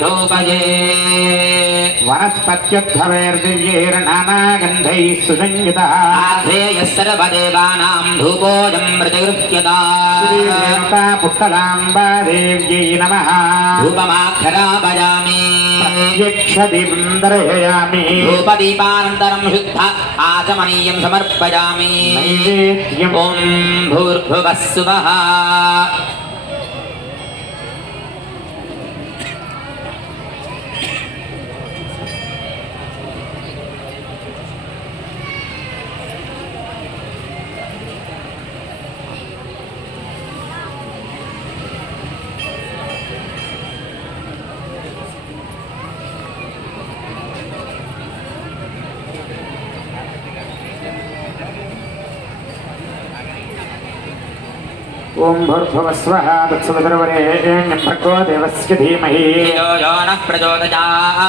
धूपये वनस्पत्युद्भवैर्दिव्यैर्नानागन्धैः सुसंयुतः आधेयः सर्वदेवानां धूपोऽयं प्रतिगृह्यता पुष्कलाम्बा देव्यै नमः धूपमाघ्रापयामि यक्षदिं दर्शयामि धूपदीपानन्तरं शुद्ध आचमनीयं समर्पयामि ॐ भूर्भुवः स्वः ओम भूर्भुवः स्वः तत्सवितुर्वरेण्यं भर्गो देवस्य धीमहि यो नः प्रचोदयात्।